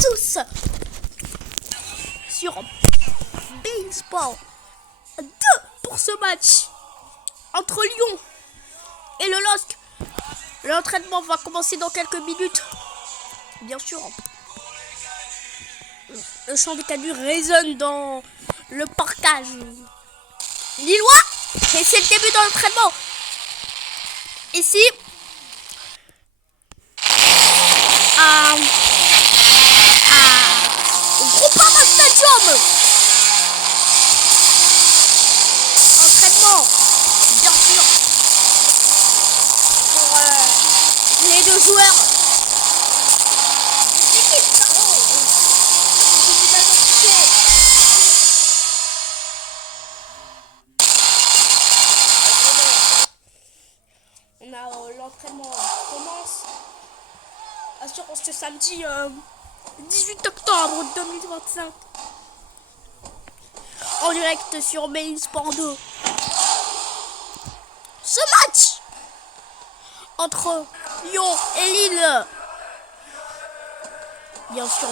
tous sur beIN Sport 2 pour ce match entre Lyon et le LOSC. L'entraînement va commencer dans quelques minutes. Bien sûr, le chant des canuts résonne dans le parcage lillois et c'est le début de l'entraînement. Ici, au Groupama Stadium. Entraînement, bien sûr, pour les deux joueurs. L'entraînement commence. Assurance ce samedi 18 octobre 2025 en direct sur beIN Sport 2. Ce match entre Lyon et Lille, bien sûr,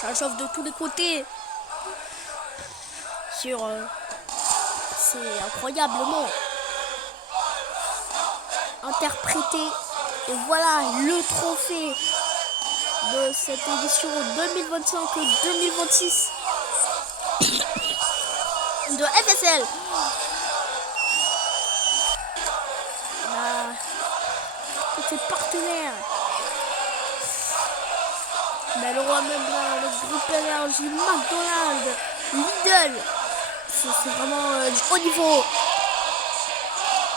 ça chauffe de tous les côtés. C'est incroyablement interprété. Et voilà le trophée de cette édition 2025-2026 de FSL. Tous ses partenaires, Leroy Merlin, le groupe Énergie, McDonald's, Lidl, c'est vraiment du haut niveau.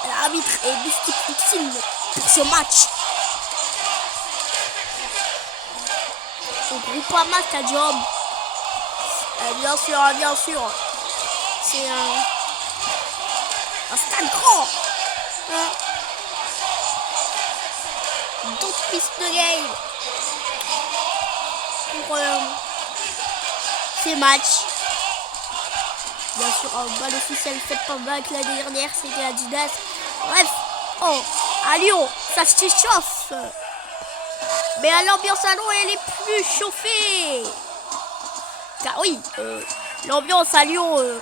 L'arbitre est Mystique pour ce match. Au Groupama Stadium. Bien sûr. C'est un stade grand. D'autres pistes de game pour ces matchs. Bien sûr, balle officielle faite par Bac l'année dernière, c'était Adidas. Bref, à Lyon, ça se chauffe. Mais à l'ambiance à Lyon, elle est plus chauffée. Car oui, l'ambiance à Lyon...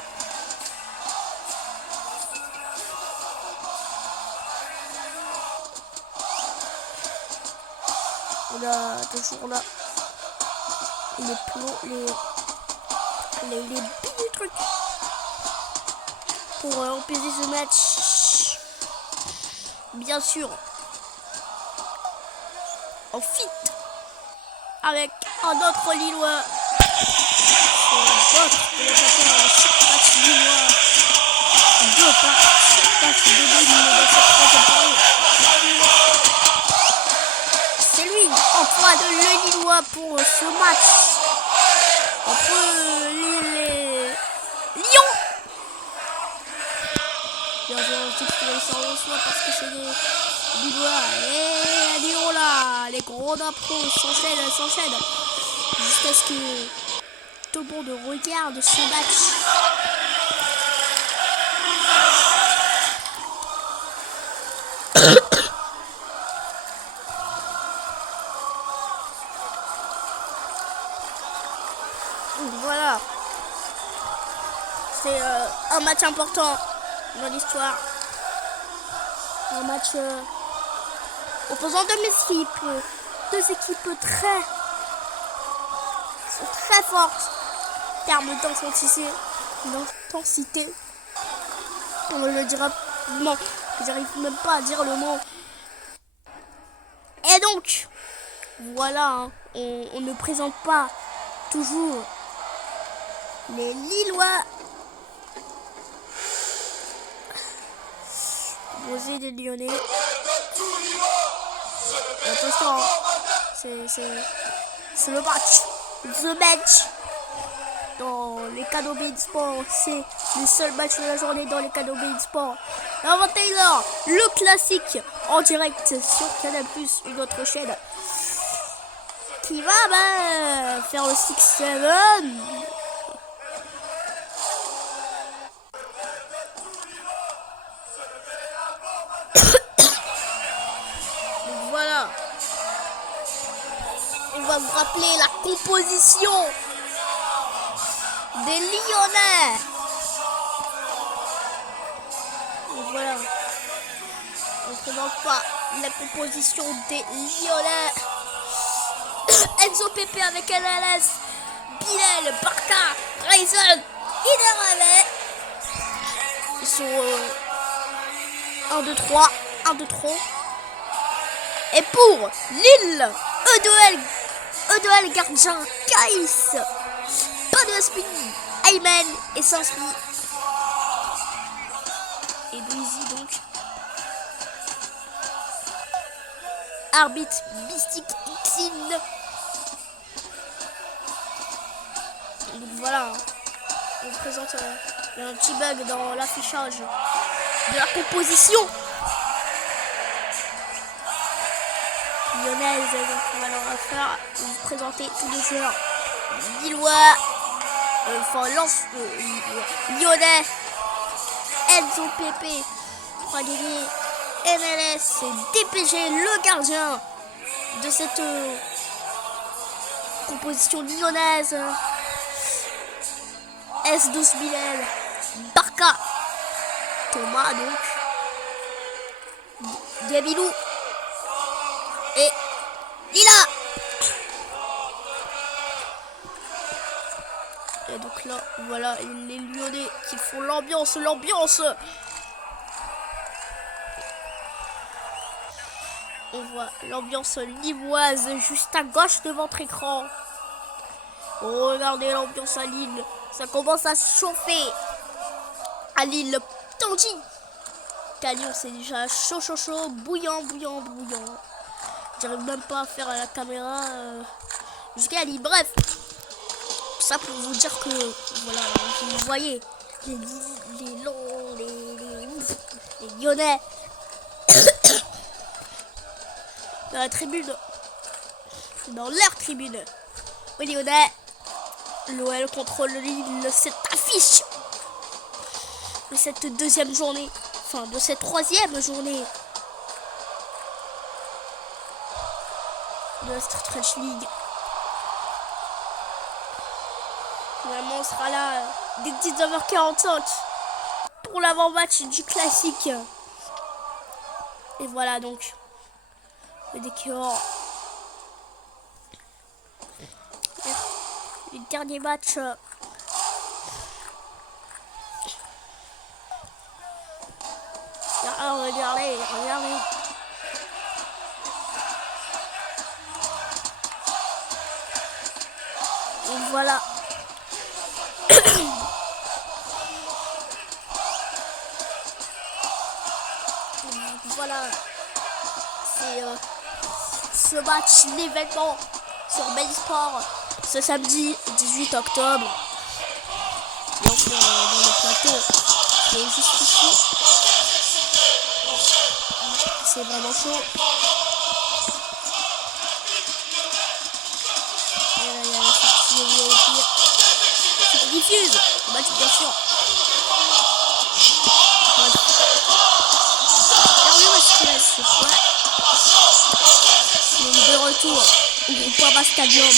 on a toujours là les plombs, les billes du truc pour empêcher ce match. Bien sûr, en fit avec un autre Lillois. C'est lui, Antoine le Lillois pour ce match entre Lille et Lyon. Bien sûr, on sait qu'il sort le soir parce que c'est des Lillois. Et Lyon là, les gros d'impro s'enchaînent jusqu'à ce que tout le monde regarde ce match. Voilà, c'est un match important dans l'histoire. Un match opposant deux équipes très fortes en termes d'intensité. On le dira, non, j'arrive même pas à dire le mot. Et donc, voilà, on ne présente pas toujours les Lillois opposés des Lyonnais. Attention, c'est le match. The match dans les cadeaux beIN Sport. C'est le seul match de la journée dans les cadeaux beIN Sport. À 21h, le classique en direct sur Canal+, une autre chaîne qui va faire le 6-7. Voilà. dois vous rappeler la composition des Lyonnais. Et voilà. On ne présente pas la composition des Lyonnais. Enzo Pepe avec LLS, Bilal, Barca, Raisin, Iderave. Ils sont 1, 2, 3, 1, 2, 3. Et pour Lille, E2L gardien, Caïs, Padrespi, Ayman et Sanspi. Et Louisi donc. Arbitre Mystique Xin. Donc voilà, on vous présente il y a un petit bug dans l'affichage de la composition lyonnaise. Donc on va leur faire vous présenter tous les joueurs lillois, lyonnais. Enzo Pepe, 3 gagnés, MLS, DPG, le gardien de cette composition lyonnaise. S12 Bilal, Barca, Thomas donc, Gabilou et Lila. Et donc là, voilà les Lyonnais qui font l'ambiance. On voit l'ambiance lilloise juste à gauche de votre écran. Regardez l'ambiance à Lille. Ça commence à se chauffer. À Lille, tandis qu'à Lyon, c'est déjà chaud, bouillant. J'arrive même pas à faire à la caméra jusqu'à Lille. Bref, ça pour vous dire que, voilà, vous voyez, les Lyonnais. Dans la tribune, dans leur tribune. Oui, Lyonnais. L'OL contrôle Lille, cette affiche de cette deuxième journée, enfin de cette troisième journée de la Street French League. Finalement, on sera là dès 19h45 pour l'avant-match du classique. Et voilà donc le décor. Le dernier match. Regardez. Donc voilà. Voilà. C'est ce match, l'événement sur Bein Sport. Ce samedi 18 octobre. Et on fait dans le plateau qui est juste ici. C'est vraiment chaud. Et là, il y a la sortie VIP qui diffuse le match bien sûr. Voilà. Regardez ce qu'il laisse ce soir. Il est de retour au Groupama Stadium.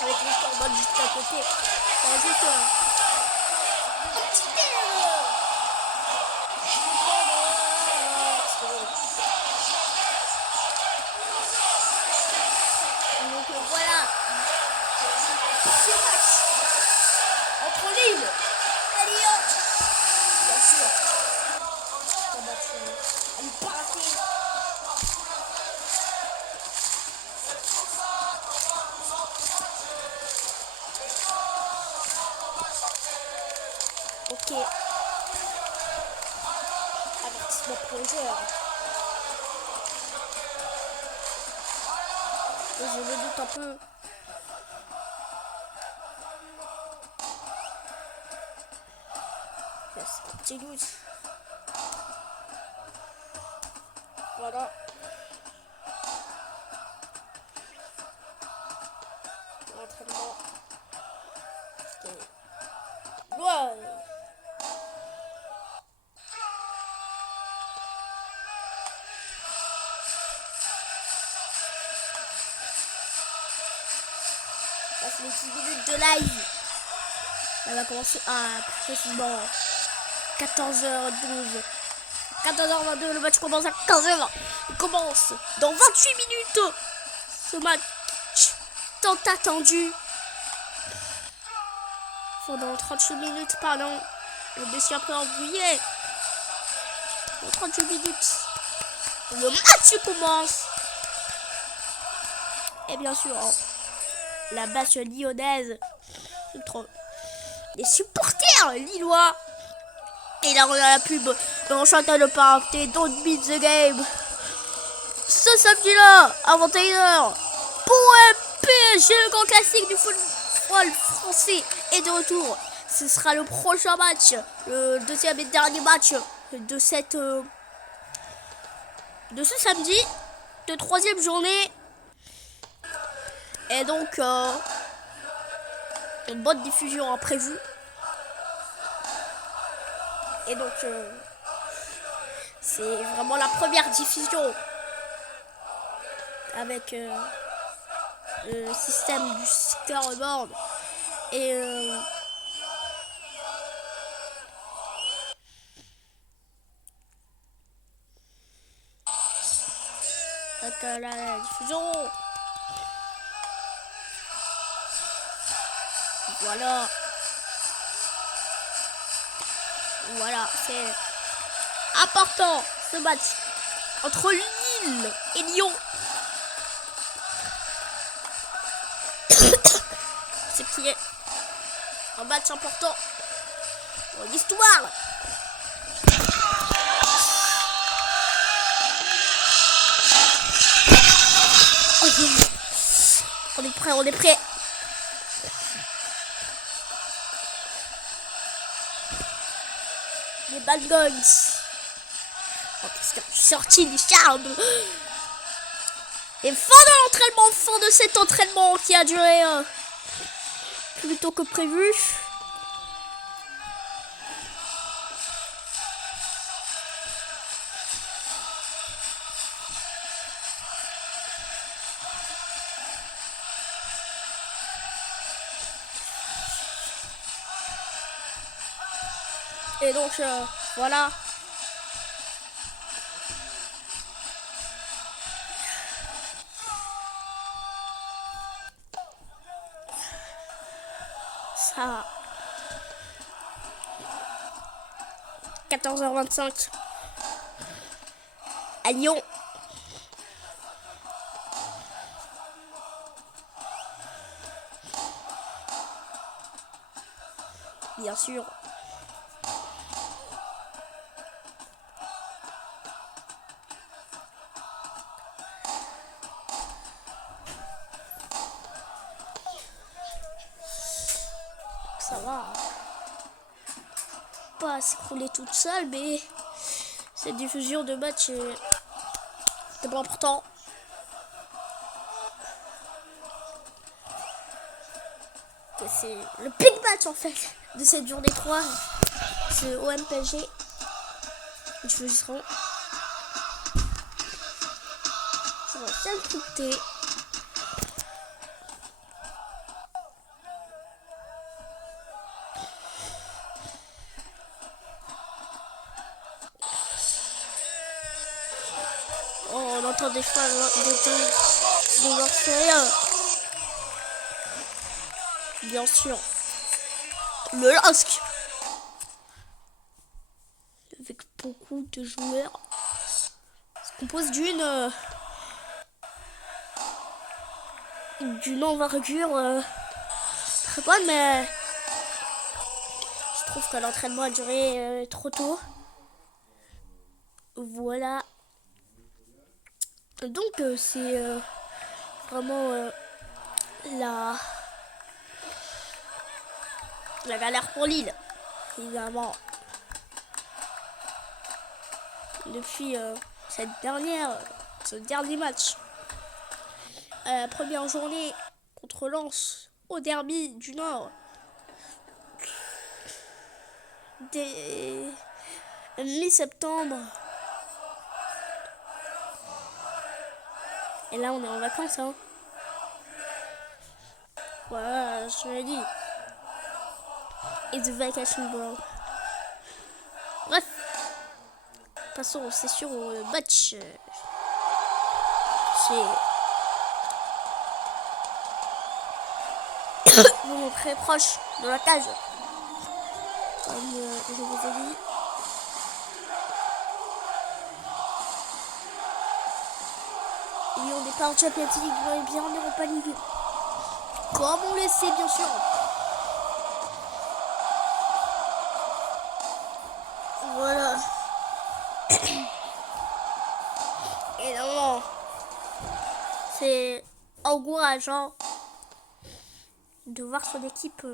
Avec le scoreboard juste à côté. Ça rajoute un petit donc voilà. Ce match entre Lille et Lyon. Bien sûr. Ce match à ne pas rater. Ok. Avertissement pour les joueurs. Et je me doute un peu. Yes, petit doute. Voilà. L'entraînement. Ouais. passe les 10 minutes de live. Elle va commencer à précisément 14h12. 14h22, le match commence à 15h. Il commence dans 28 minutes. Ce match tant attendu. Pendant 38 minutes, pardon. Le monsieur après embrouillé. Dans 38 minutes, le match commence. Et bien sûr, la base lyonnaise. Les supporters lillois. Et là, on a la pub. On chante le party. Don't beat the game. Ce samedi-là, à 21h, pour un PSG, le grand classique du football français est de retour. Ce sera le prochain match, le deuxième et dernier match de ce samedi, de troisième journée. Et donc, une bonne diffusion a prévue. Et donc, c'est vraiment la première diffusion avec le système du scoreboard. Et avec la diffusion. Voilà, c'est important ce match entre Lille et Lyon. Ce qui est un match important pour l'histoire. On est prêt. Les bad guns. Sorti des charmes. Et fin de cet entraînement qui a duré plus tôt que prévu. Et donc, voilà. Ça. 14h25. À Lyon. Bien sûr. Ça va pas s'écrouler toute seule, mais cette diffusion de match est tellement important. Que c'est le big match en fait de cette journée 3. C'est OM-PSG. Diffuseront. Ça va s'écouter. On entend des fois des morceaux. Bien sûr. Le LOSC. Avec beaucoup de joueurs. Ça se compose d'une envergure très bonne, mais je trouve que l'entraînement a duré trop tôt. Voilà. Donc c'est vraiment la galère pour Lille, évidemment. Depuis ce dernier match. Première journée contre Lens au derby du Nord. Dès mi-septembre. Et là, on est en vacances, hein. Voilà, je l'ai dit. It's vacation, bro. Bref. Passons, c'est sûr, au match. Bon, très proche de la cage. Comme je vous ai dit. Et on n'est pas en Champions League, on est bien en Europa League. Comme on le sait, bien sûr. Voilà. Et non, c'est encourageant de voir son équipe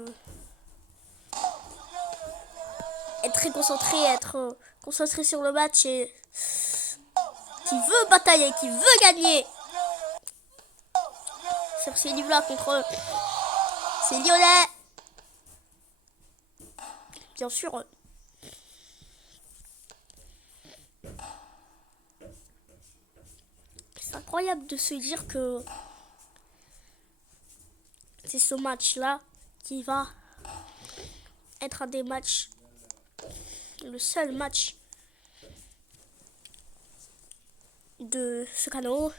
être très concentrée, être concentrée sur le match et qui veut batailler, qui veut gagner. Sur ces livres-là contre ces Lyonnais. Bien sûr. C'est incroyable de se dire que c'est ce match-là qui va être un des matchs, le seul match de ce canot,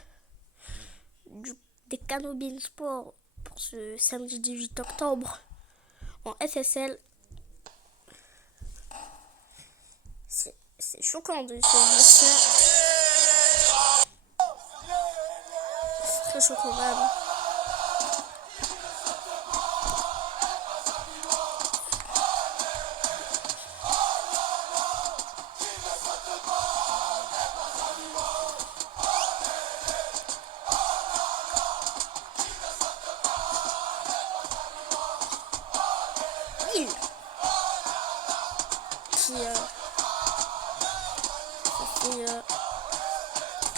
des canaux Beansport pour ce samedi 18 octobre en SSL. C'est choquant de se dire ça. C'est très choquant même. Lille qui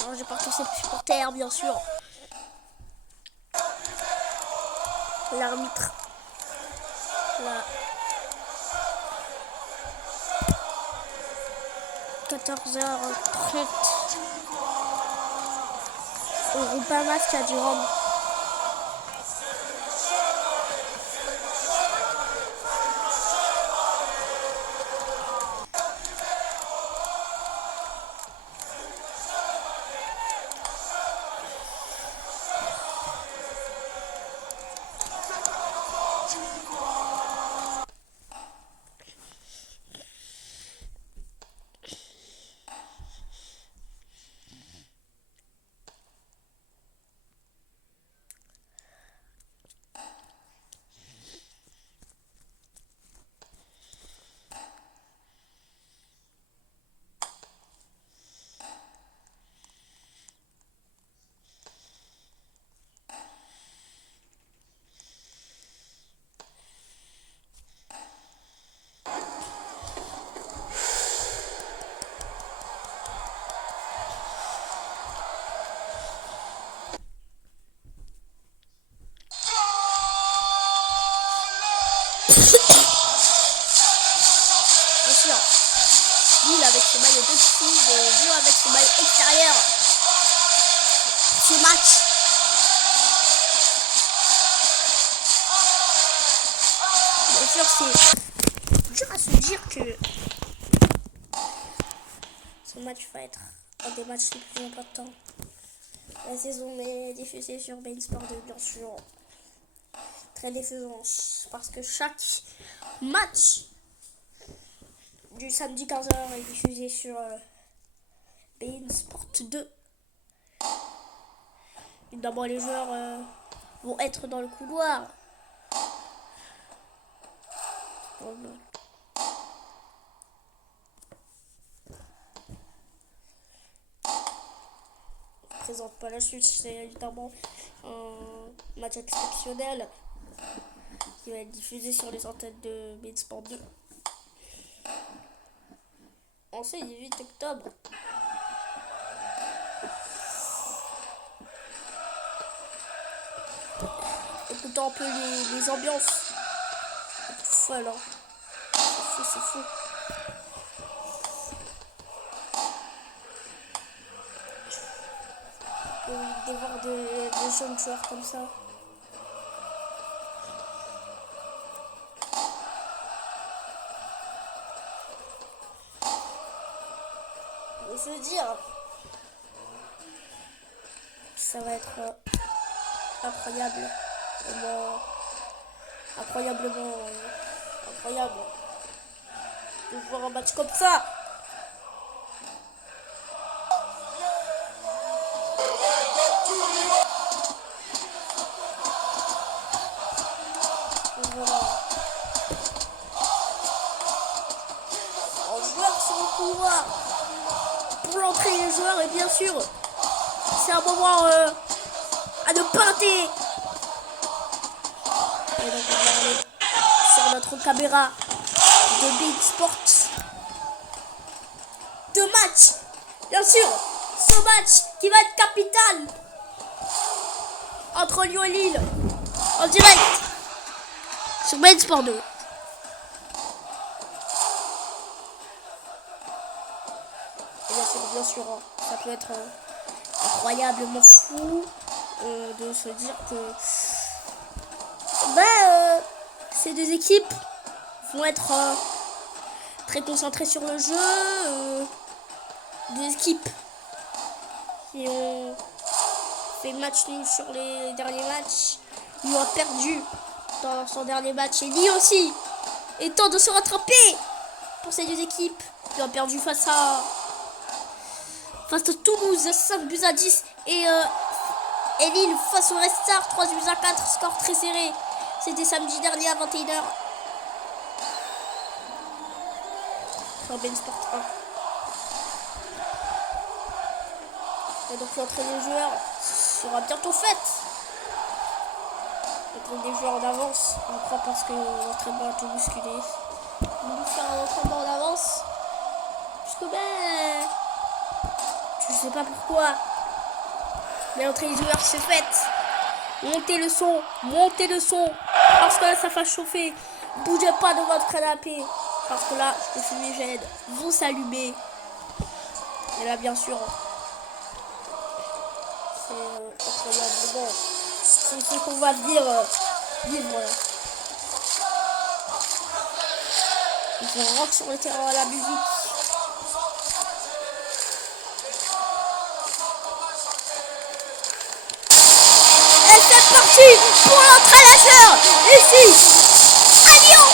arrangé par tous ses supporters, bien sûr. L'arbitre, là, 14h30 au Groupama Stadium. Lille avec ce maillot de-dessous, Lyon avec ce maillot extérieur. Ce match. Bien sûr, c'est dur à se dire que ce match va être un des matchs les plus importants. La saison est diffusée sur Beansport 2, bien sûr. Très défaisant parce que chaque match du samedi 15h est diffusé sur Beansport 2. Évidemment, les joueurs vont être dans le couloir. Je présente pas la suite, c'est évidemment un match exceptionnel qui va être diffusé sur les antennes de Beansport 2 en ce 18 octobre. Écoutons un peu les ambiances. C'est fou alors. C'est fou. De voir des jeunes joueurs comme ça. Je veux dire, ça va être incroyable. Incroyablement incroyable de voir un match comme ça. Voilà. Les joueurs sont au pouvoir pour l'entrée des joueurs et bien sûr c'est un moment à ne pas rater. Et donc on va aller sur notre caméra de Big Sports. Deux matchs, bien sûr, ce match qui va être capital entre Lyon et Lille en direct sur Big Sport 2. Et bien sûr, ça peut être incroyablement fou de se dire que ces deux équipes vont être très concentrées sur le jeu. Deux équipes qui ont fait match nul sur les derniers matchs. Lyon a perdu dans son dernier match et Lille aussi et tente de se rattraper pour ces deux équipes. Lyon a perdu face à Toulouse 5-10 et Lille face au Red Star 3-4, score très serré. C'était samedi dernier à 21h sur Ben Sport 1. Et donc l'entrée des joueurs sera bientôt faite. L'entrée des joueurs d'avance, on croit parce que l'entraînement a tout bousculé. On va faire un entraînement d'avance. Puisque je sais pas pourquoi. Mais l'entrée des joueurs c'est faite. Montez le son. Parce que là ça va chauffer. Bougez pas de votre canapé. Parce que là, les fumigènes vont s'allumer. Et là bien sûr, c'est incroyablement. C'est ce qu'on va dire vivre. Ils vont rock sur le terrain à la musique. Et c'est parti pour l'entrée des joueurs ici à Lyon.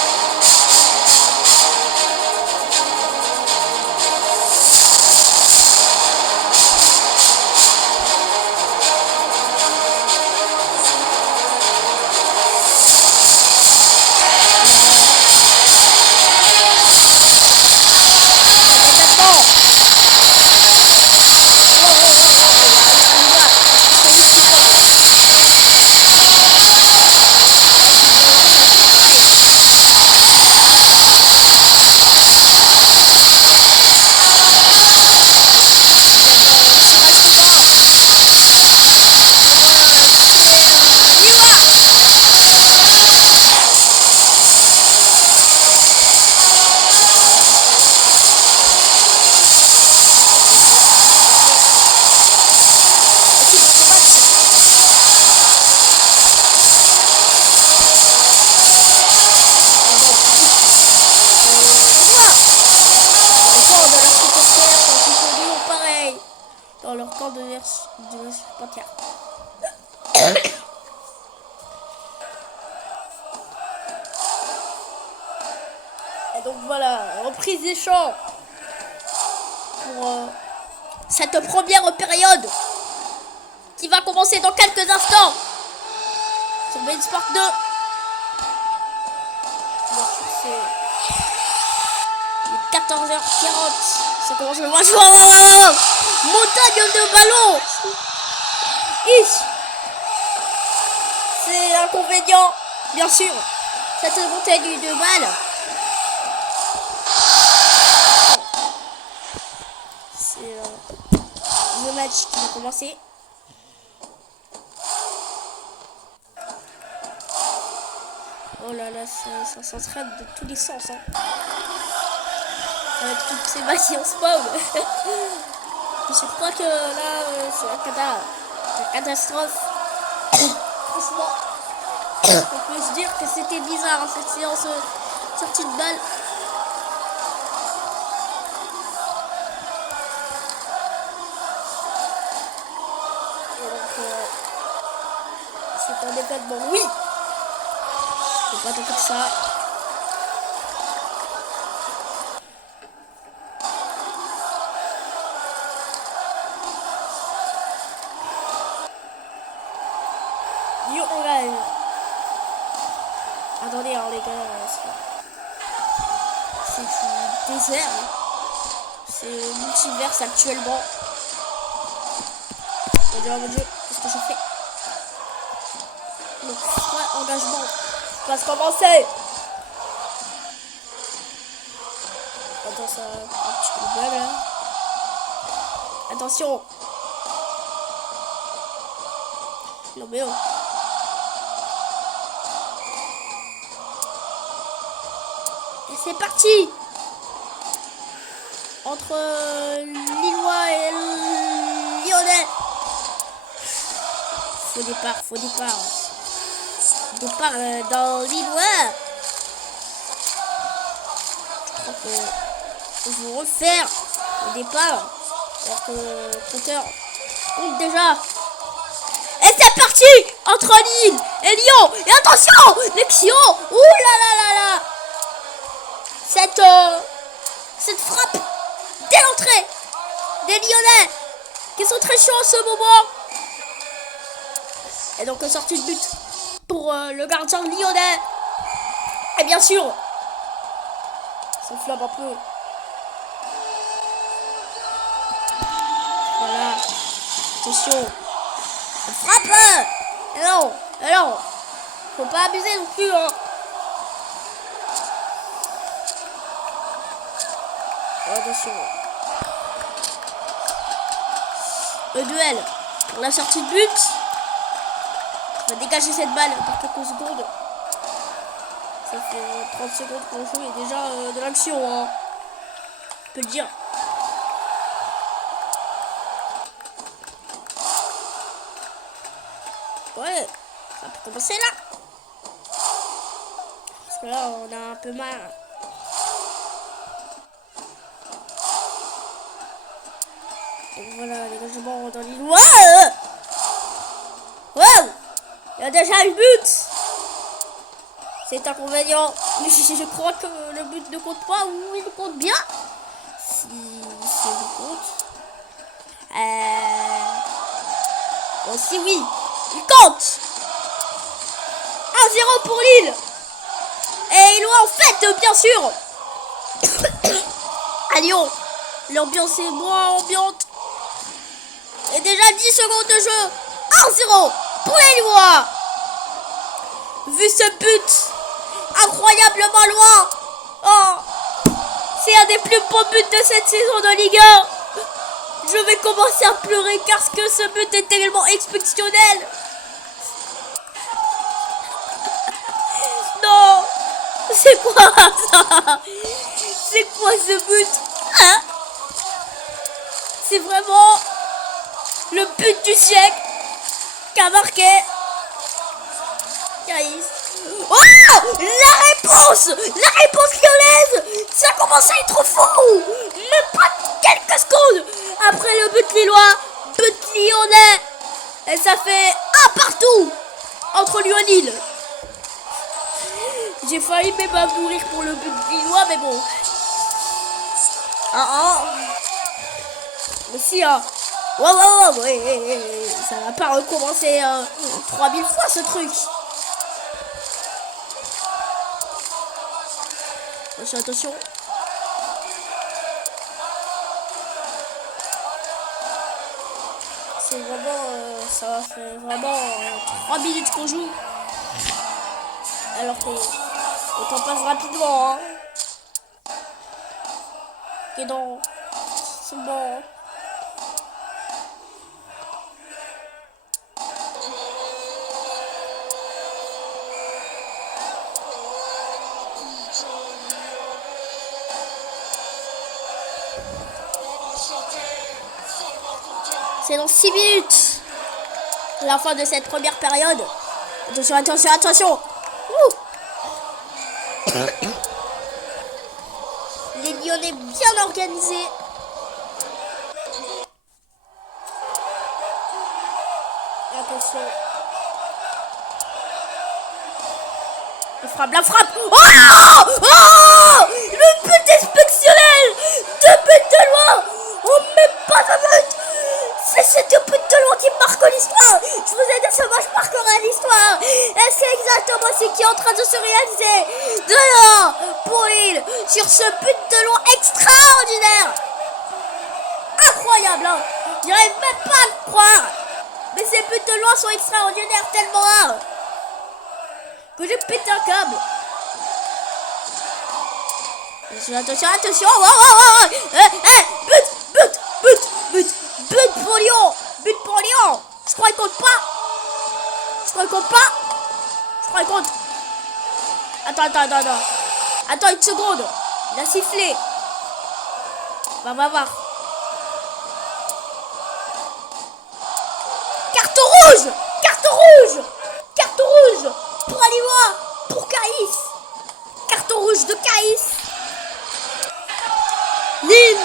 Dans leur camp de supporters. Et donc voilà, reprise des chants pour cette première période qui va commencer dans quelques instants sur Ben Sport 2. C'est 14h40. Ça commence le match. Montagne de ballon. C'est inconvénient, bien sûr. Cette montagne de balles. C'est le match qui va commencer. Oh là là, ça s'entraîne de tous les sens. Avec toutes ces balles en spam. Je crois que là, c'est la catastrophe. Franchement, on peut se dire que c'était bizarre cette séance sortie de balle. C'est un événement, oui. Faut pas tenter que ça. Lyon, on gagne. Attendez, hein, les gars. C'est du désert. C'est multiverse actuellement. Mon Dieu, mon Dieu, qu'est-ce que je fais? Le froid engagement va se commencer. Attends, ça un petit peu mal là. Attention. Non mais oh. Et c'est parti. Entre Lillois et Lyonnais. Faux départ, faux départ. Départ dans Lillois. Je crois que je vais refaire le départ. Alors que le compteur compte déjà. Et c'est parti entre Lille et Lyon. Et attention, l'action. Ouh là là là là. Cette frappe dès l'entrée des Lyonnais qui sont très chauds en ce moment. Et donc sortie de but pour le gardien lyonnais. Et bien sûr, ça flamme un peu. Voilà. Attention. Frappe. Et non. Faut pas abuser non plus, hein. Attention. Le duel pour la sortie de but. On va dégager cette balle pour quelques secondes. Ça fait 30 secondes qu'on joue et déjà de l'action, hein. On peut le dire. Ouais, ça peut commencer là. Parce que là, on a un peu mal. Donc voilà, les logements dans l'île. Wow! Il y a déjà une but. C'est inconvénient. Je crois que le but ne compte pas ou il compte bien. Si il compte. Aussi oui, il compte. 1-0 pour Lille. Et ils l'ont en fait, bien sûr. À Lyon, l'ambiance est moins ambiante. Et déjà 10 secondes de jeu. 1-0 pour les Lillois. Vu ce but incroyablement loin. Oh, c'est un des plus beaux buts de cette saison de Ligue 1. Je vais commencer à pleurer parce que ce but est tellement exceptionnel. Non, c'est quoi ça? C'est quoi ce but, hein? C'est vraiment le but du siècle qu'a marqué Caïs. Oh, la réponse lyonnaise. Ça commence à être fou. Même pas quelques secondes après le but lillois, but lyonnais. Et ça fait un partout entre Lyon et Lille. J'ai failli même mourir pour le but lillois, mais bon. Mais si, hein. Ouais. Ça va pas recommencer 3000 fois ce truc. Attention. C'est vraiment... ça fait vraiment 3 minutes qu'on joue. Alors que le temps passe rapidement. Hein. Et donc, c'est bon. C'est dans 6 minutes. La fin de cette première période. Attention. Les Lyonnais bien organisés. Attention. La frappe. Oh, oh, le but exceptionnel. 2 buts de loin. Oh, même pas de but. C'est ces 2 buts de loin qui marquent l'histoire. Je vous ai dit, ce match marquera l'histoire. Et c'est exactement ce qui est en train de se réaliser. 2-1 pour Lille sur ce but de loin extraordinaire. Incroyable, hein. J'arrive même pas à le croire. Mais ces buts de loin sont extraordinaires tellement rares que j'ai pété un câble. Attention, attention. Oh, oh, oh. But pour Lyon. But pour Lyon. Je crois qu'il compte pas. Je crois qu'il compte. Attends une seconde. Il a sifflé. Va voir. Carton rouge pour Alioua, pour Caïs. Carton rouge de Caïs. Lille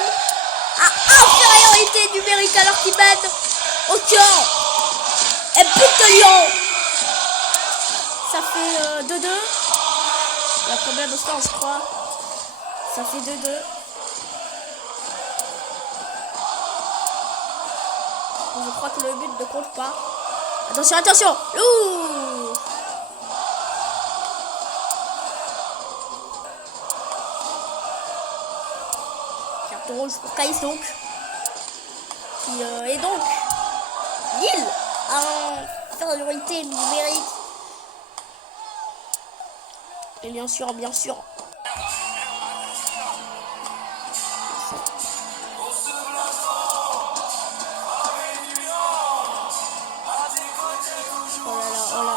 a infériorité numérique alors qu'ils mènent au cœur. Et but de Lyon. Ça fait 2-2. Il y a problème au score, je crois. Ça fait 2-2. Je crois que le but ne compte pas. Attention. Ouh. Carton rouge pour Caïs donc. Et donc, Lille a infériorité numérique. Et bien sûr. Oh là là.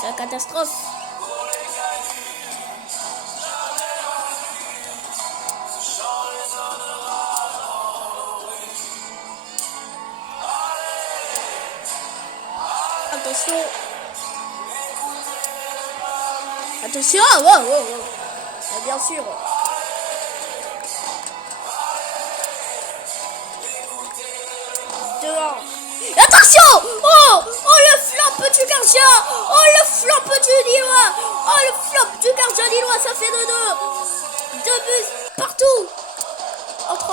C'est la catastrophe. Attention. Wow. Bien sûr. Attention. Oh, le flop du gardien. Oh, le flop du Lillois. Oh, le flop du gardien lillois. Ça fait 2-2. 2 buts partout entre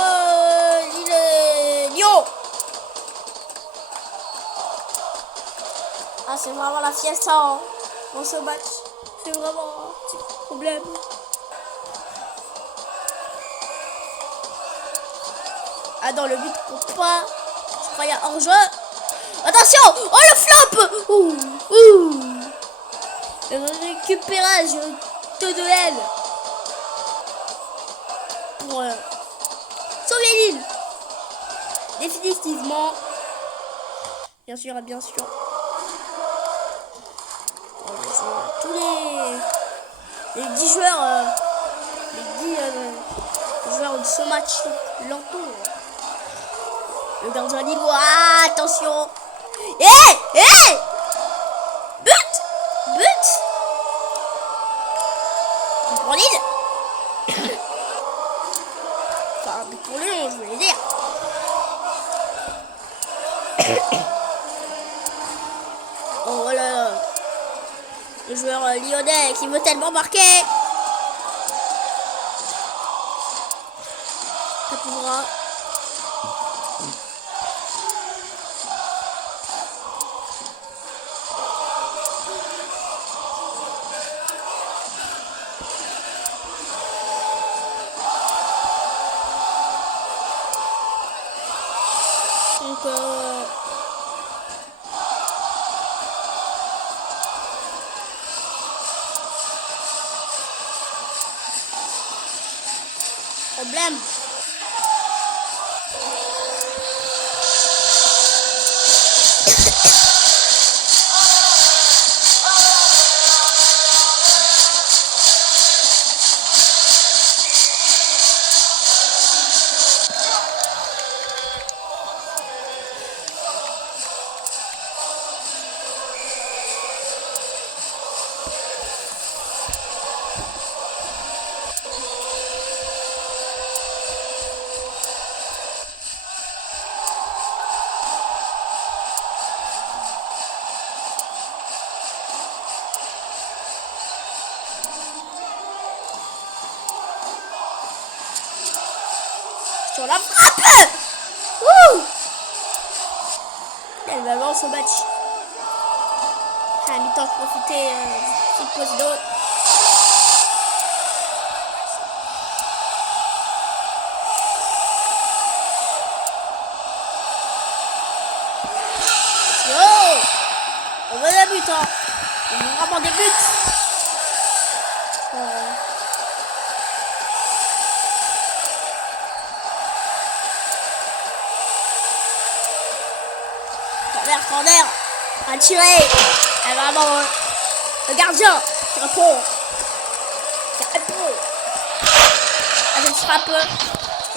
Lille et Lyon. Ah, c'est vraiment la fiesta hein, dans ce match. C'est vraiment un petit problème. Ah non, le but compte pas. Je crois qu'il y a hors-jeu. Attention. Oh, le flop. Ouh. Le récupérage de duel pour sauver Lille. Définitivement. Bien sûr. Tous les 10 joueurs, joueurs de ce match l'entourent. Le gardien lillois, attention. But pour Lille. Enfin, but pour Lyon, je voulais dire. Oh voilà. Le joueur lyonnais qui veut tellement marquer. Capivra. Donc problème. La frappe. Ouh. Elle va lancer au match. À la mi-temps, profiter d'une pause d'eau. On veut des buts, hein. On veut vraiment des buts. Corner. À tirer. Et vraiment, le gardien qui répond. Avec une frappe.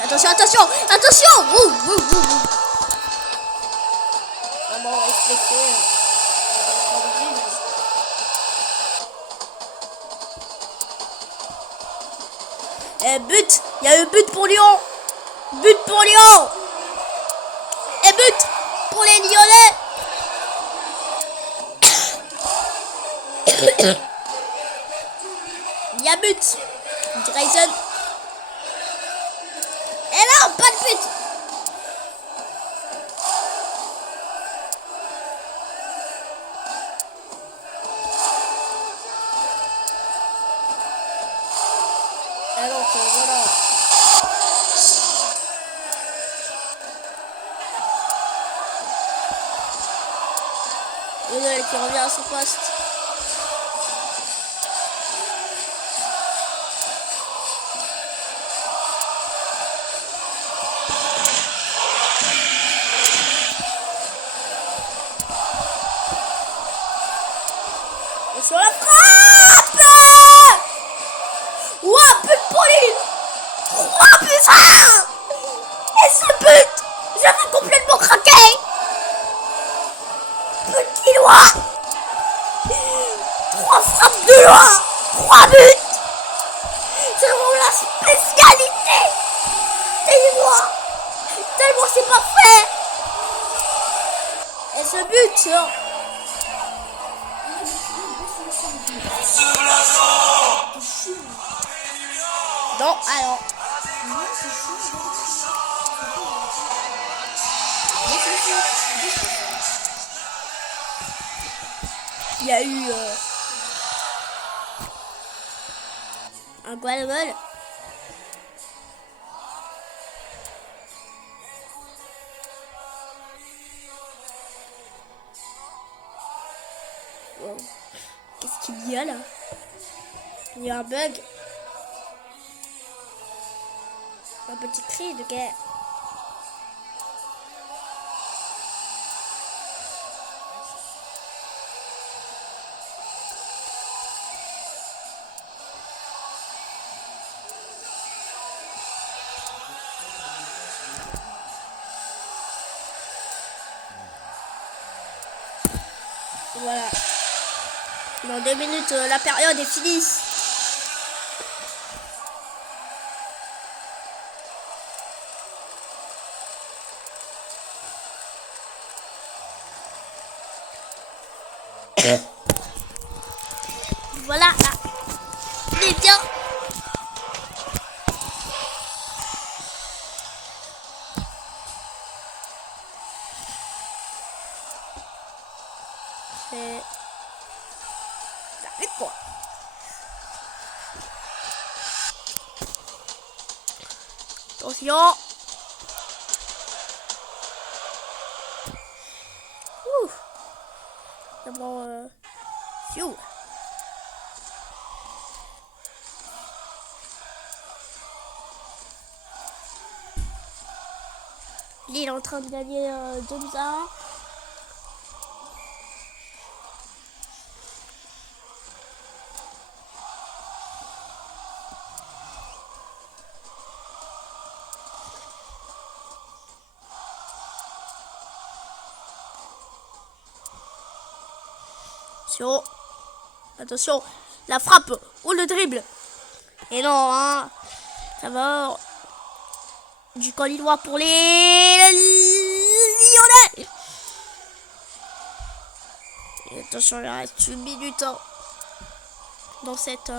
Attention, attention, attention. Vraiment respecté. Et but, il y a eu but pour Lyon. But pour Lyon. Et but pour les Lyonnais. Il y a but. Grayson. Et là, pas de but. Alors, voilà. Lionel qui revient à son poste. Et sur la frappe. Ouah, but pour lui. 3 buts. Et ce but, j'avais complètement craqué. Petit Lois. 3 frappes de Lois. 3 buts. C'est vraiment la spécialité des Lois. Tellement c'est parfait. Et ce but, non, alors. Il y a eu un Guadeloupe. Wow. Qu'est-ce qu'il y a là? Il y a un bug. Un petit cri de guerre. Voilà. Dans 2 minutes, la période est finie. Voilà, là. On est bien. C'est la victoire. Attention. Ouh. C'est bon. Fiou. Il est en train de gagner 2-1. Attention. Attention. La frappe ou le dribble. Et non, hein. Ça va. Du camp lillois pour les Lyonnais. Et attention, il reste 1 minute hein, dans cette...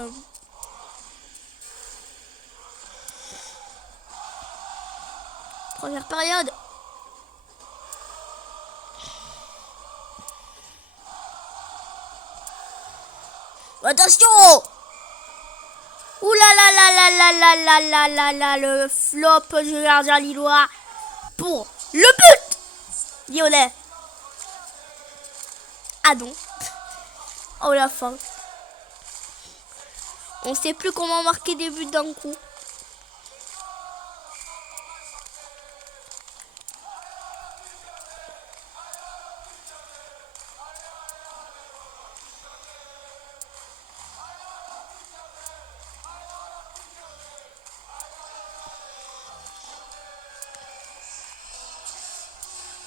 Première période. Attention! Ouh là là là là là là là là là là, le flop du gardien lillois pour le but lyonnais. Ah non. Oh la fin. On sait plus comment marquer des buts d'un coup.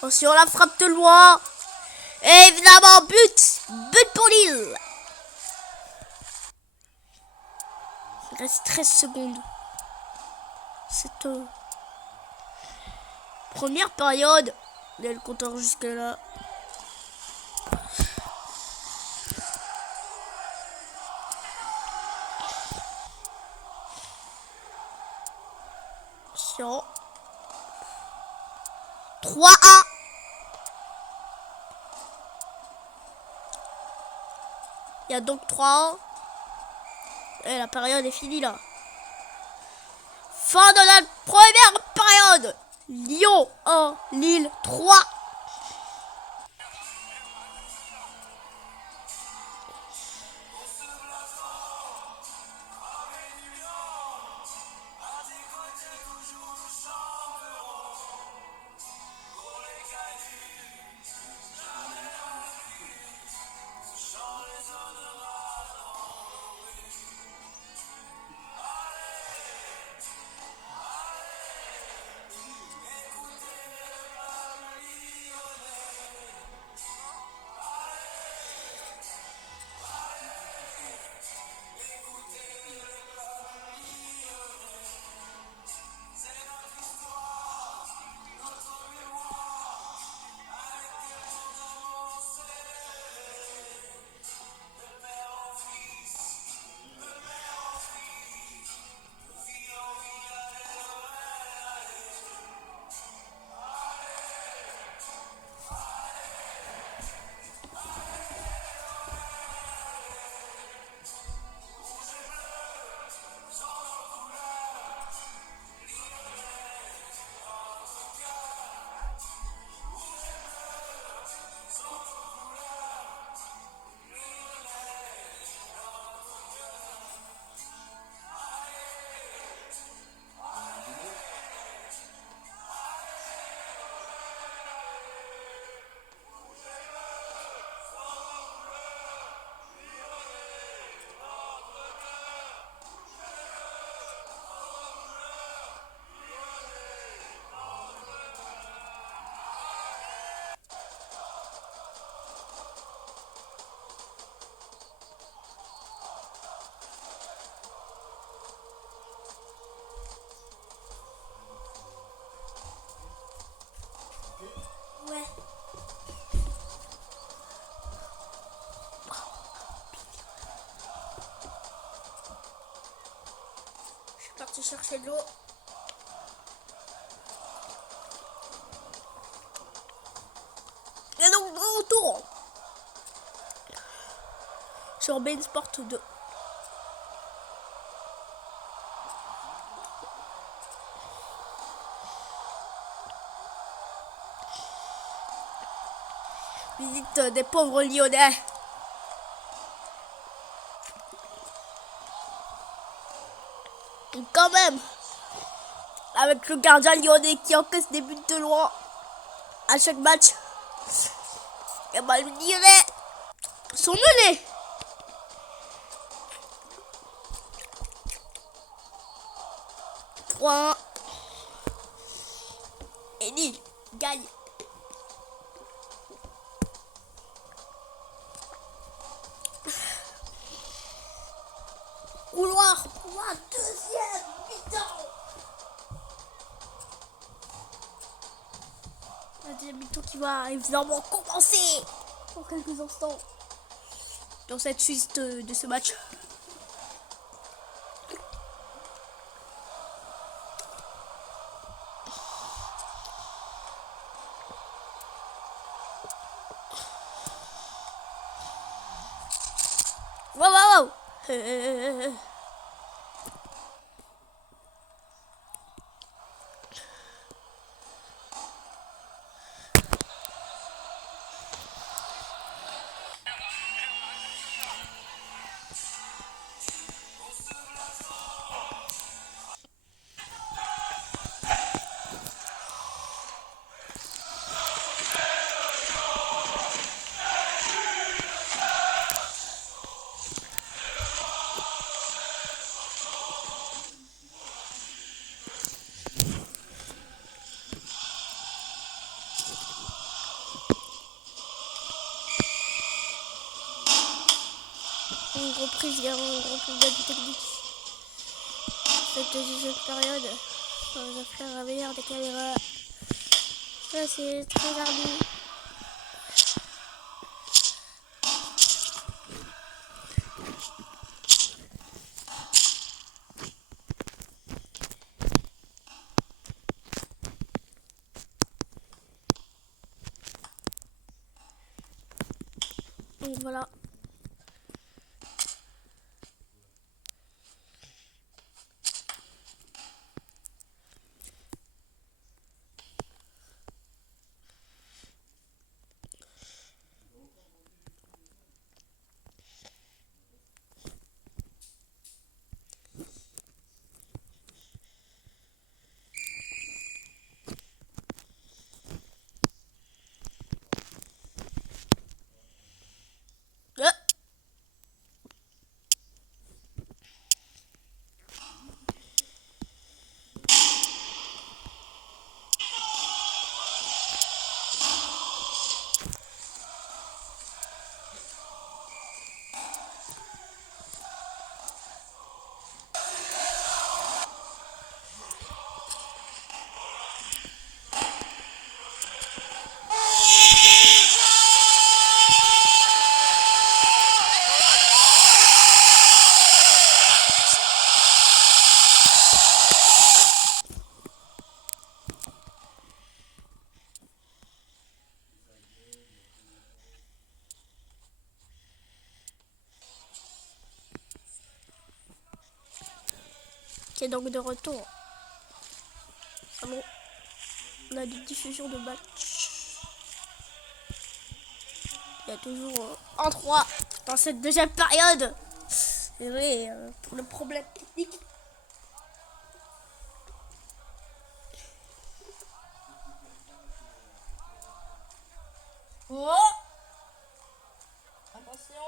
Attention, la frappe de loin. Et évidemment, but. But pour Lille. Il reste 13 secondes. Cette première période. Il y a le compteur jusque là. Attention. 3-1. Il y a donc 3-1. Et la période est finie là. Fin de la première période. Lyon 1, Lille 3. Ouais. Je suis partie chercher de l'eau. Et donc, de retour sur beIN Sport 2. Visite des pauvres Lyonnais. Et quand même, avec le gardien lyonnais qui encaisse des buts de loin à chaque match, et bah les Lyonnais sont menés. Point. Et Lille gagne. Couloir pour la deuxième mi-temps. La deuxième mi-temps qui va évidemment commencer dans quelques instants dans cette suite de ce match. Wow, wow, wow. Une reprise, il y a un gros problème technique. Cette deuxième période, on va faire la meilleure des caméras. Ça, c'est très ardu. Donc voilà. Qui est donc de retour. Ah bon, on a des diffusions de match. Il y a toujours en 3 dans cette deuxième période. C'est vrai, pour le problème technique. Oh, attention.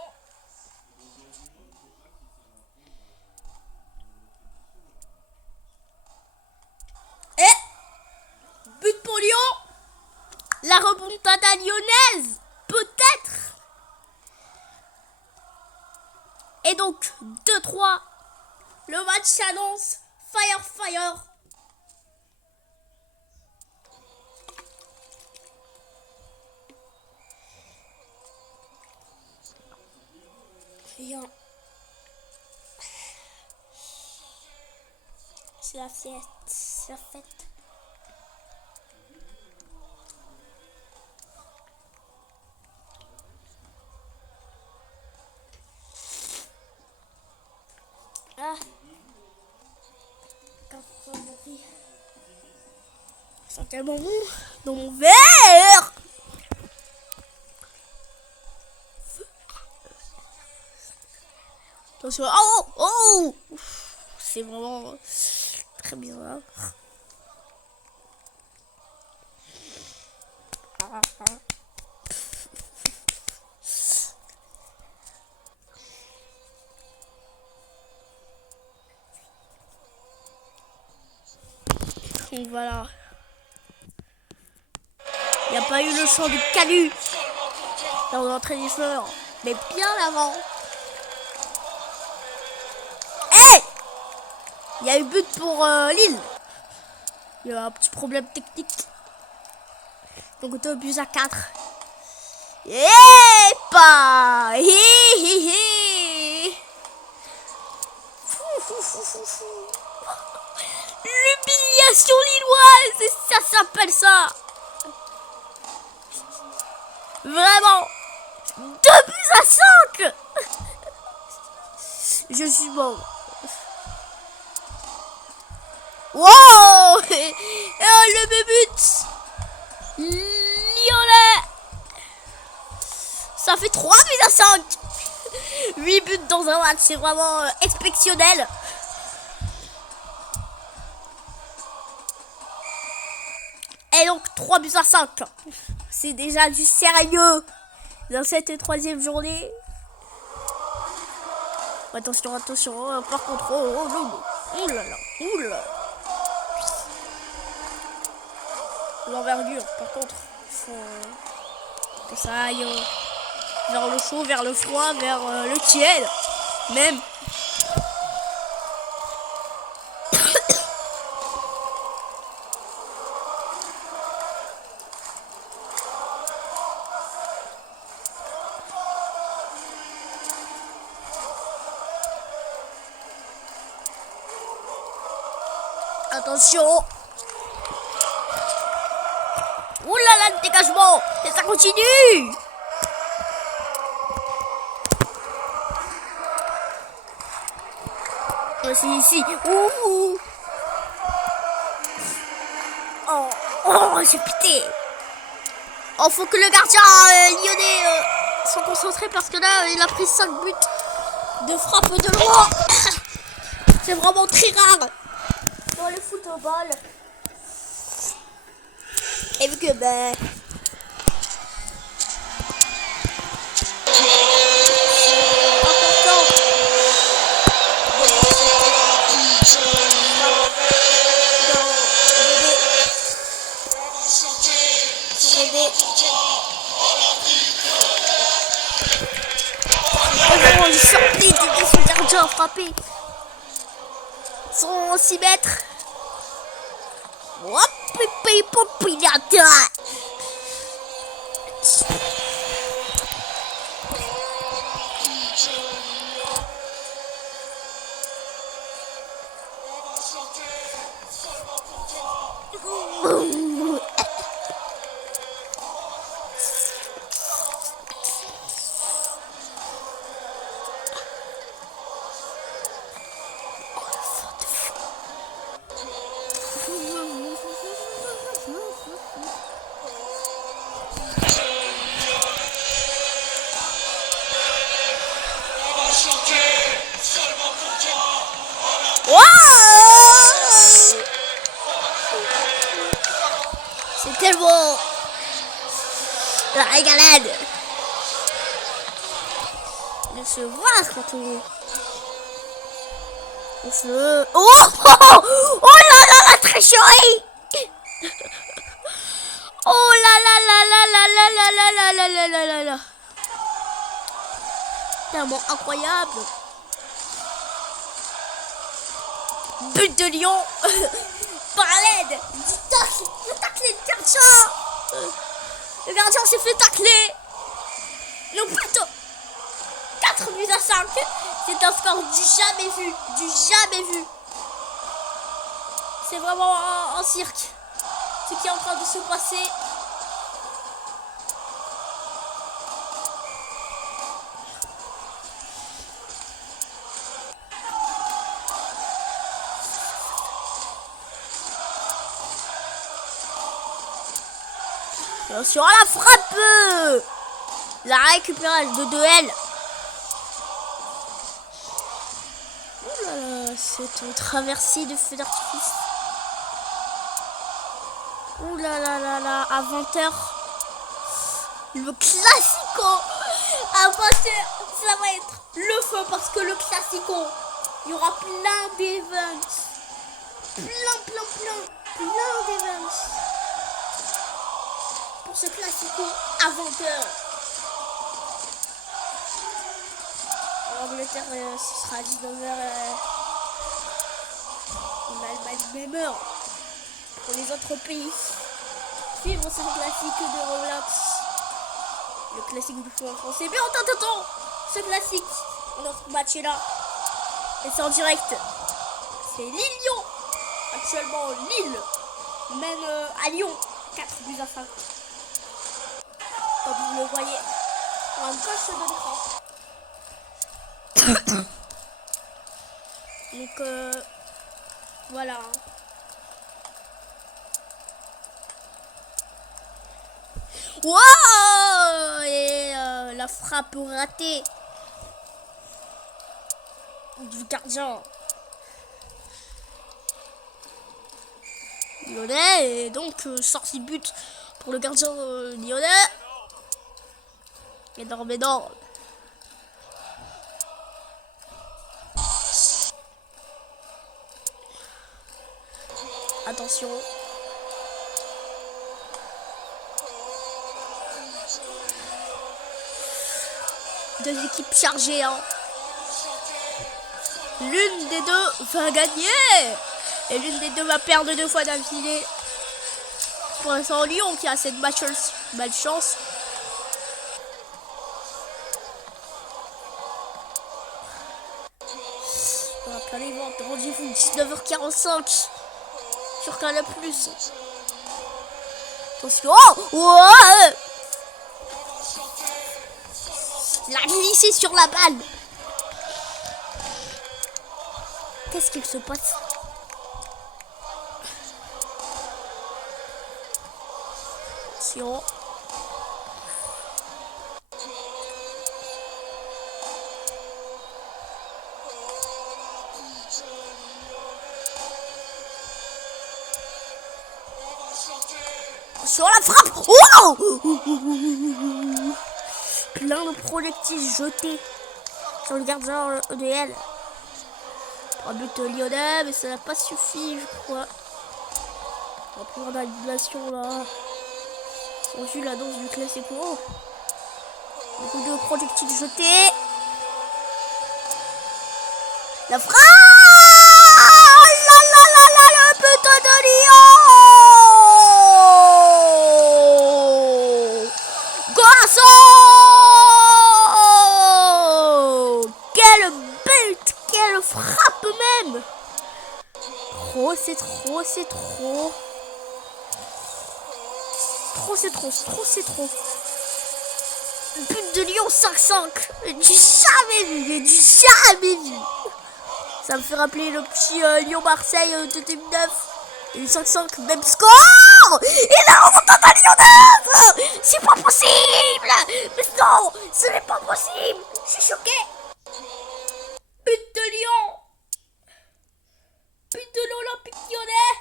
Et but pour Lyon. La remontada lyonnaise, peut-être. Et donc 2-3. Le match s'annonce fire. Rien. C'est la fête. C'est la fête. Ah. C'est tellement bon dans mon verre. Attention. Oh. C'est vraiment très bizarre. Donc voilà. Il n'y a pas eu le chant du Calu dans l'entrée des joueurs, mais bien avant. Il y a eu but pour Lille. Il y a un petit problème technique. Donc 2-4. Et pas. L'humiliation lilloise, ça s'appelle ça. Vraiment. 2-5. Je suis mort. Wow. Et le but. Lyonnais. Ça fait 3-5. 8 buts dans un match. C'est vraiment exceptionnel. Et donc 3-5. C'est déjà du sérieux dans cette troisième journée. Attention, attention. Par contre, oh là là, oh là. L'envergure, par contre, faut que ça aille vers le chaud, vers le froid, vers le tiède, même. Attention. Ouh là là, le dégagement. Et ça continue. C'est ici. Ouh. Oh, j'ai pité. Oh, faut que le gardien lyonnais soit concentré parce que là, il a pris 5 buts de frappe de loin. C'est vraiment très rare dans le football. Et vu que ben il surpris de son gardien frappé son 6 mètres. Hop, c'est tellement la régalade de se voir quand on se... Oh là là, la tricherie. Oh là là là là là là là là là là là là là. Tellement incroyable. But de Lyon. Par l'aide du tacle. Le tacle de gardien. Le gardien s'est fait tacler. Le plateau. 4-5. C'est un score du jamais vu. Du jamais vu. C'est vraiment un cirque. Ce qui est en train de se passer. Attention à la frappe. La récupération de 2L. Oh là là, c'est une traversée de feu d'artifice. Oh là là là là, à 20h. Le classico. À 20h, ça va être le feu parce que le classico, il y aura plein d'events. Plein d'events. Pour ce classico à 20h. En Angleterre, ce sera à 19h. En Allemagne, même heure. Pour les autres pays, suivre ce classique de Roblox. Le classique du foot français. Mais attends, ce classique, notre match est là. Et c'est en direct. C'est Lille-Lyon. Actuellement, Lille mène à Lyon 4-5. Comme vous le voyez, à gauche de l'écran. Donc voilà. Wow! Et la frappe ratée du gardien lyonnais. Et donc sortie de but pour le gardien lyonnais. Énorme, énorme. Attention. Deux équipes chargées. Hein. L'une des deux va gagner. Et l'une des deux va perdre 2 fois d'affilée. Pour l'instant, Lyon qui a cette malchance. Voilà, les ventes, rendez-vous 19h45 sur Canal+. Attention. Oh, il a glissé sur la balle. Qu'est-ce qu'il se passe? Attention. Sur la frappe. Wow! Plein de projectiles jetés sur le gardien EDL. Un but lyonnais, mais ça n'a pas suffi, je crois. Un peu d'animation là. On joue la danse du classico. Beaucoup de projectiles jetés. La frappe! Le but de Lyon! Golasso! Quel but! Quelle frappe même! C'est trop. C'est trop. Le but de Lyon 5-5. Du jamais vu. Ça me fait rappeler le petit Lyon-Marseille de 2009. Et 5-5, même score. Et là, on entend à Lyonnaise. C'est pas possible. Mais non, ce n'est pas possible. Je suis choqué. But de Lyon. But de l'Olympique Lyonnais.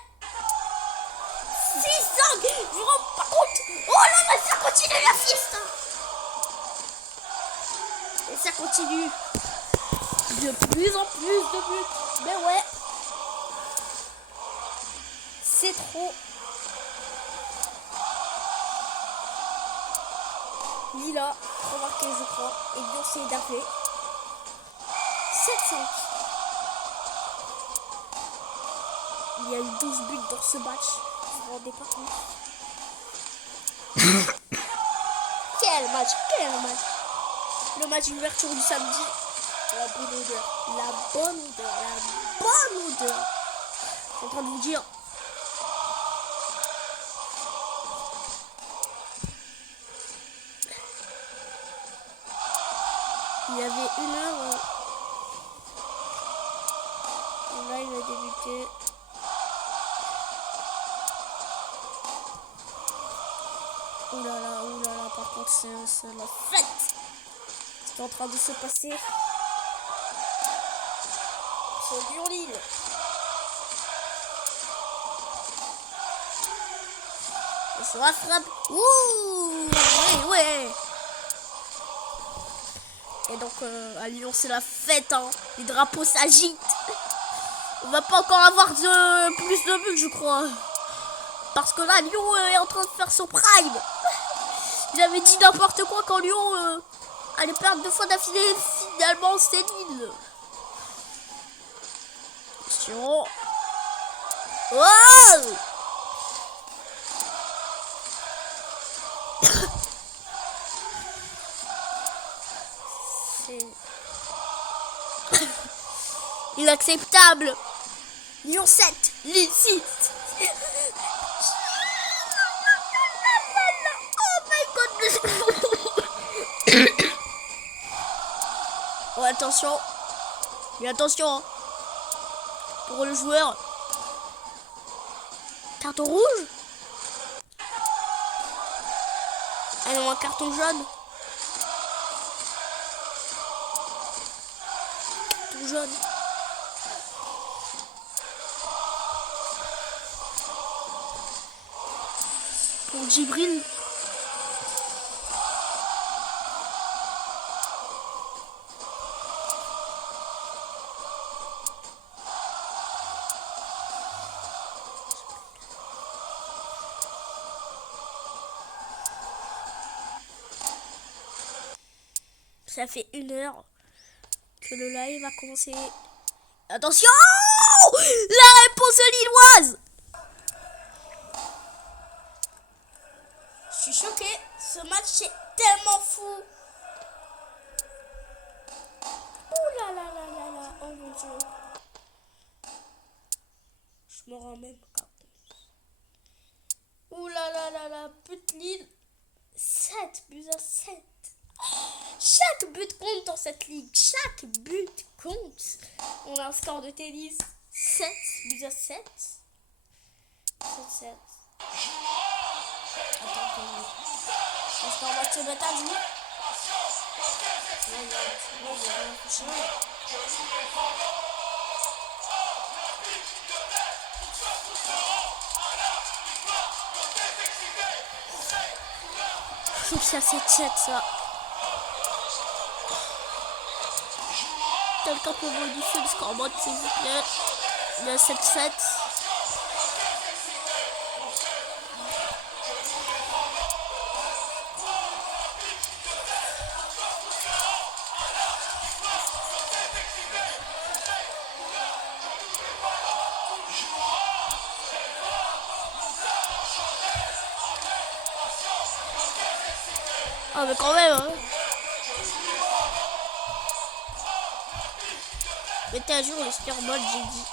6-5. Je me rends pas compte. Oh là là, ça continue la fiesta. Et ça continue. De plus en plus de buts. Mais ouais. C'est trop. Lila, remarqué je crois. Et Lyon s'est énervé. 7-5. Il y a eu 12 buts dans ce match. Vous vous rendez pas compte. Quel match. Le match d'ouverture du samedi. La bonne odeur. Je suis en train de vous dire. Il y avait 1 heure. Là, il a débuté. Oulala, par contre, c'est la fête. C'est en train de se passer. C'est Lyon-Lille. Et sur la frappe. Ouh, ouais. Et donc, à Lyon, c'est la fête. Hein. Les drapeaux s'agitent. On va pas encore avoir plus de buts, je crois. Parce que là, Lyon est en train de faire son prime. J'avais dit n'importe quoi quand Lyon allait perdre 2 fois d'affilée. Finalement, c'est Lille. Attention. Oh! C'est inacceptable. Lyon 7, Lille 6. Oh, attention. Mais attention. pour le joueur. Carton rouge. Ah non, un carton jaune. Carton jaune. Pour Djibril. Ça fait 1 heure que le live a commencé. Attention! La réponse lilloise! Je suis choquée. Ce match est tellement fou. Ouh là là là là là. Oh mon dieu. Je me rends même compte. Ouh là là là là. But Lille. 7 buts à 7. Chaque but compte dans cette ligue. Chaque but compte. On a un score de tennis 7 buts à 7. 7-7. Attends, est-ce qu'on va se mettre à jouer? Faut que ça 7-7 ça. Quelqu'un peut modifier le score mode s'il vous plaît. Il y a 7-7. Ah mais quand même hein. Mettez à jour le score mode j'ai dit.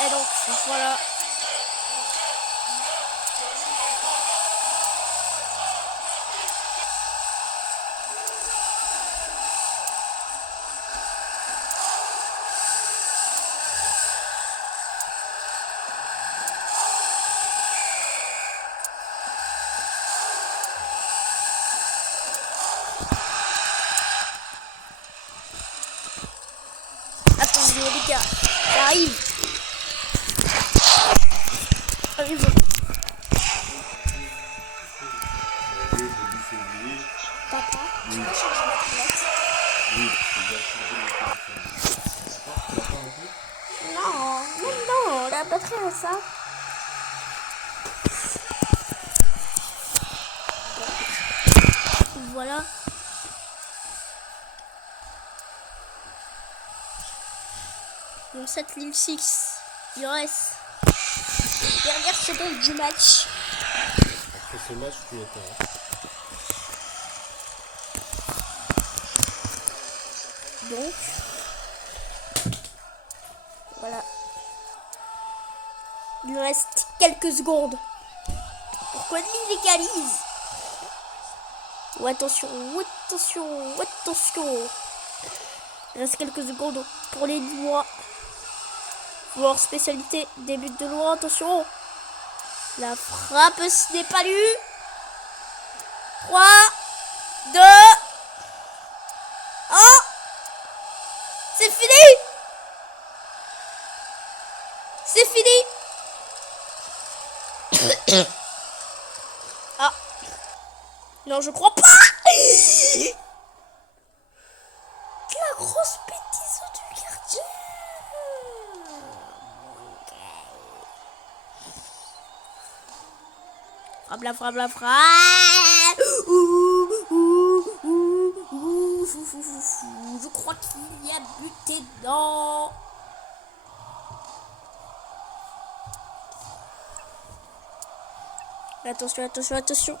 Et donc voilà. Attention les gars, ça arrive. Arrive. Papa, tu peux changer ma toilette? Oui, Non, mais non, la batterie à ça. Voilà. Donc cette Lille 6, il reste les dernières secondes du match. après ce match, tu étais. Donc, voilà. Il nous reste quelques secondes pour que Lille égalise. Oh, attention, attention, attention. Il reste quelques secondes pour les Lillois. Joueur spécialité, début de loin, attention. La frappe, ce n'est pas lu. 3, 2, 1. C'est fini. C'est fini. Ah. Non, je crois pas. La grosse bêtise du gardien. Frappe la frappe la frappe. Je crois qu'il y a buté dedans. Attention, attention, attention.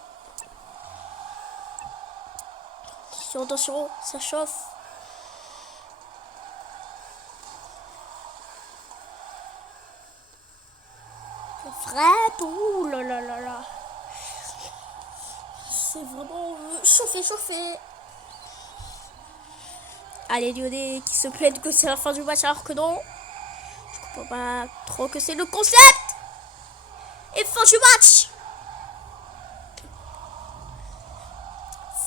Attention, attention, ça chauffe. Ça frappe. Ouh là là là là. C'est vraiment chauffé, chauffé. Allez, Lyonnais qui se plaignent que c'est la fin du match alors que non. Je comprends pas trop que c'est le concept. Et fin du match.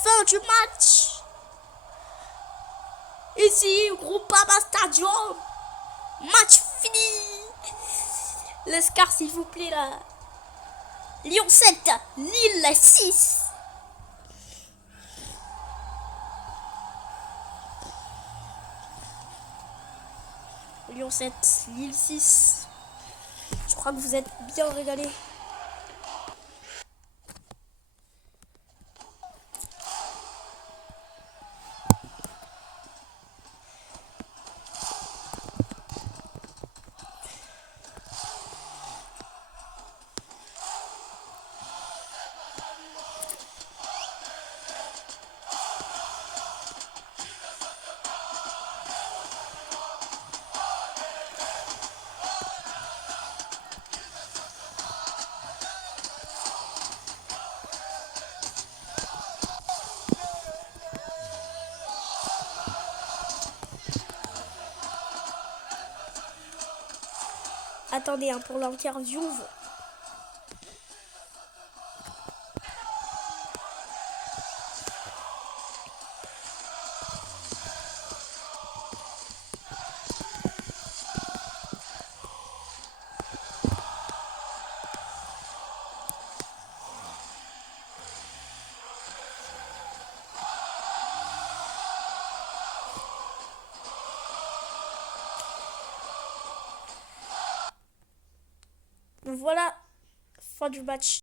Fin du match. Ici, Groupama Stadium. Match fini. Le score, s'il vous plaît, là. Lyon 7, Lille 6. Lyon 7, Lille 6. Je crois que vous êtes bien régalés. Attendez, hein, pour l'interview. Voilà, fin du match.